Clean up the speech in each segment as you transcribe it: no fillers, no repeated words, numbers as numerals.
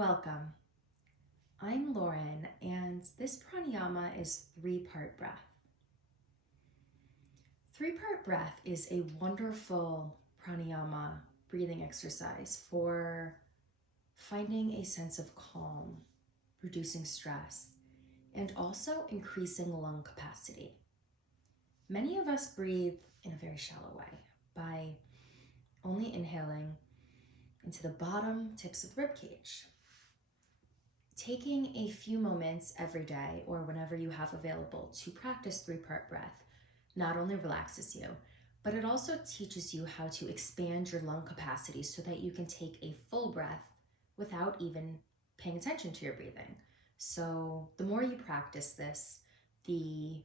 Welcome. I'm Lauren, and this pranayama is three-part breath. Three-part breath is a wonderful pranayama breathing exercise for finding a sense of calm, reducing stress, and also increasing lung capacity. Many of us breathe in a very shallow way by only inhaling into the bottom tips of the rib cage. Taking a few moments every day or whenever you have available to practice three-part breath not only relaxes you, but it also teaches you how to expand your lung capacity so that you can take a full breath without even paying attention to your breathing. So the more you practice this, the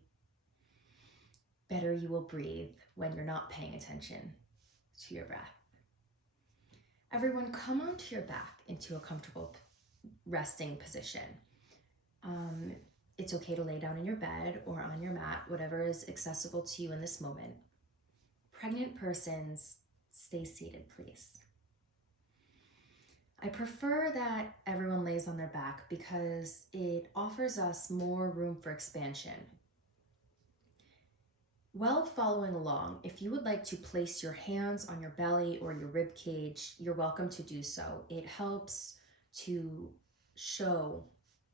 better you will breathe when you're not paying attention to your breath. Everyone, come onto your back into a comfortable resting position. It's okay to lay down in your bed or on your mat, whatever is accessible to you in this moment. Pregnant persons, stay seated, please. I prefer that everyone lays on their back because it offers us more room for expansion. While following along, if you would like to place your hands on your belly or your rib cage, you're welcome to do so. It helps to show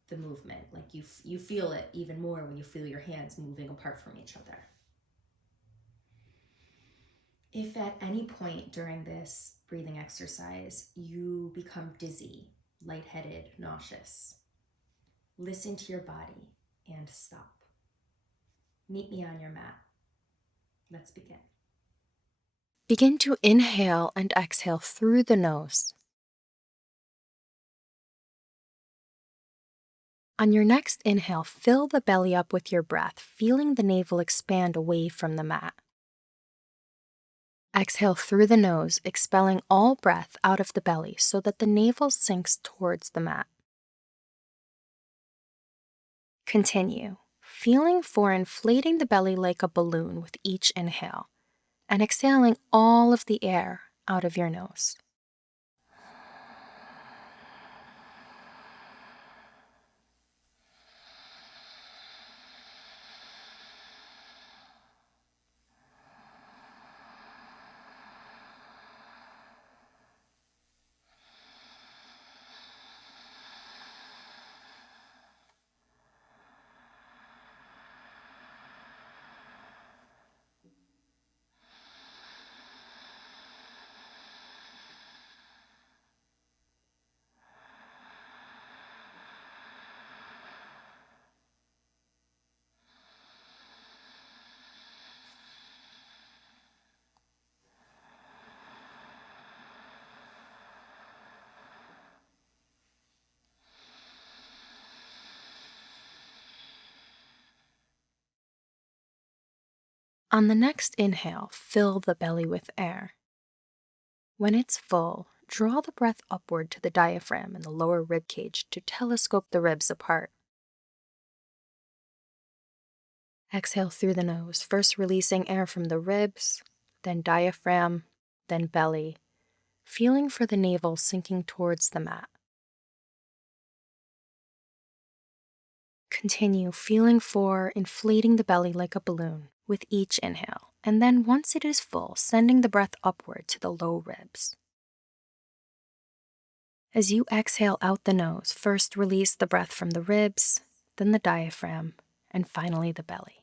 the movement, like you feel it even more when you feel your hands moving apart from each other. If at any point during this breathing exercise you become dizzy, lightheaded, nauseous, listen to your body and stop. Meet me on your mat. Let's begin. Begin to inhale and exhale through the nose. On your next inhale, fill the belly up with your breath, feeling the navel expand away from the mat. Exhale through the nose, expelling all breath out of the belly so that the navel sinks towards the mat. Continue, feeling for inflating the belly like a balloon with each inhale, and exhaling all of the air out of your nose. On the next inhale, fill the belly with air. When it's full, draw the breath upward to the diaphragm and the lower rib cage to telescope the ribs apart. Exhale through the nose, first releasing air from the ribs, then diaphragm, then belly, feeling for the navel sinking towards the mat. Continue feeling for inflating the belly like a balloon with each inhale, and then once it is full, sending the breath upward to the low ribs. As you exhale out the nose, first release the breath from the ribs, then the diaphragm, and finally the belly.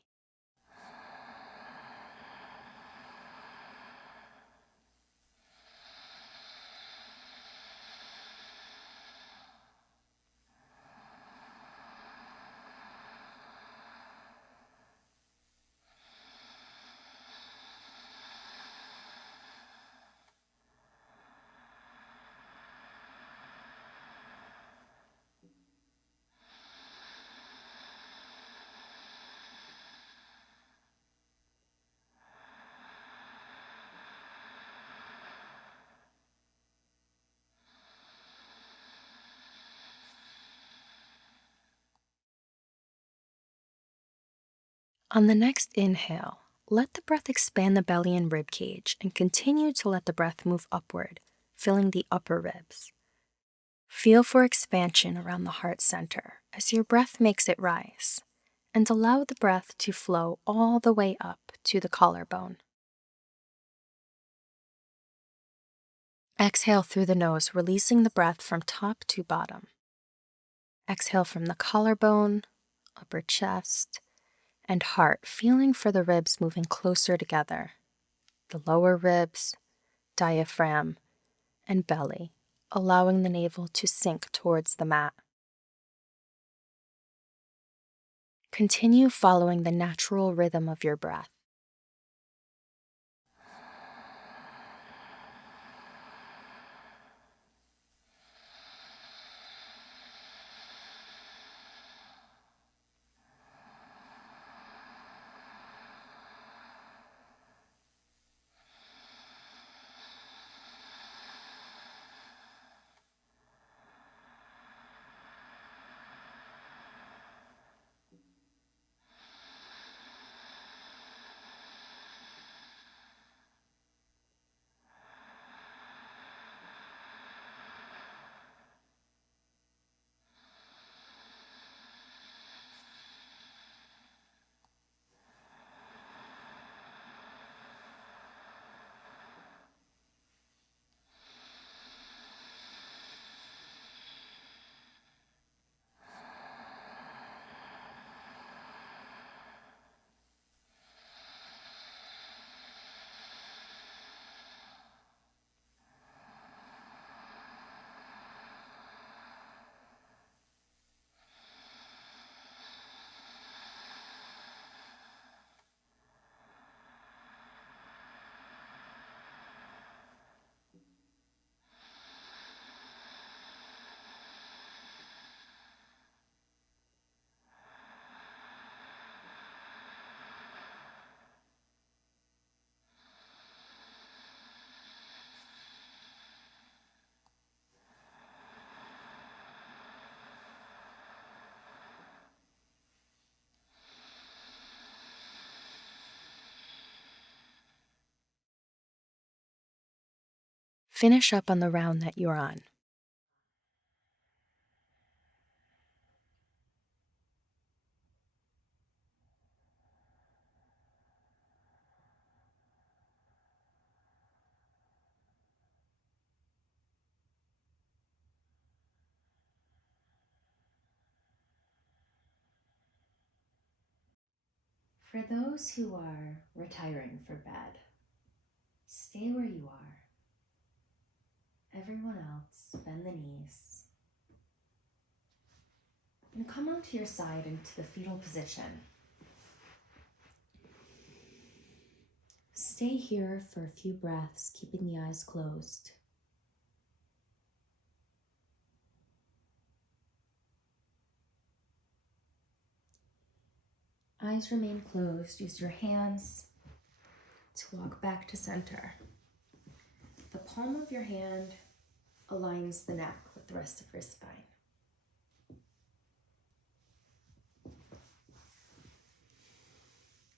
On the next inhale, let the breath expand the belly and rib cage and continue to let the breath move upward, filling the upper ribs. Feel for expansion around the heart center as your breath makes it rise, and allow the breath to flow all the way up to the collarbone. Exhale through the nose, releasing the breath from top to bottom. Exhale from the collarbone, upper chest, and heart, feeling for the ribs moving closer together. The lower ribs, diaphragm, and belly, allowing the navel to sink towards the mat. Continue following the natural rhythm of your breath. Finish up on the round that you're on. For those who are retiring for bed, stay where you are. Everyone else, bend the knees. And come onto your side into the fetal position. Stay here for a few breaths, keeping the eyes closed. Eyes remain closed. Use your hands to walk back to center. The palm of your hand aligns the neck with the rest of your spine.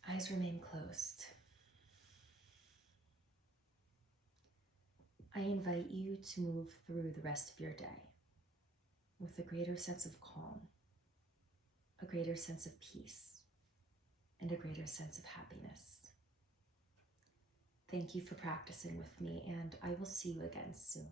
Eyes remain closed. I invite you to move through the rest of your day with a greater sense of calm, a greater sense of peace, and a greater sense of happiness. Thank you for practicing with me, and I will see you again soon.